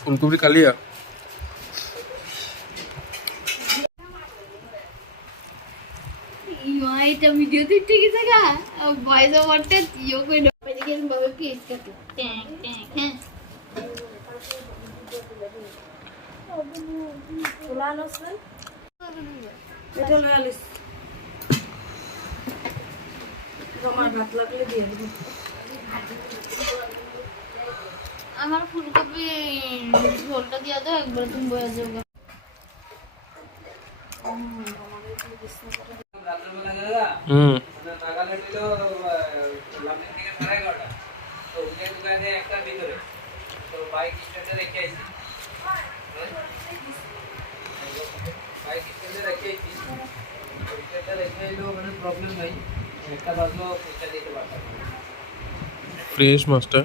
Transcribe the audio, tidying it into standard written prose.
ফুলকপি কালিয়া এটা ভিডিওতে ঠিক আছে গা ভয়েস ওভারটা দিও কই না এদিকে বাবা কি ইসকাতে ট্যাং ট্যাং হ্যাঁ ফুলানোস এটা লয়ে আলিস আমার ভাত লাগলে দিয়ে দেব আমার ফুলকপি ঝোলটা দিয়া দাও একবার তুমি বয়া যাও ফ্রেশ মাছটা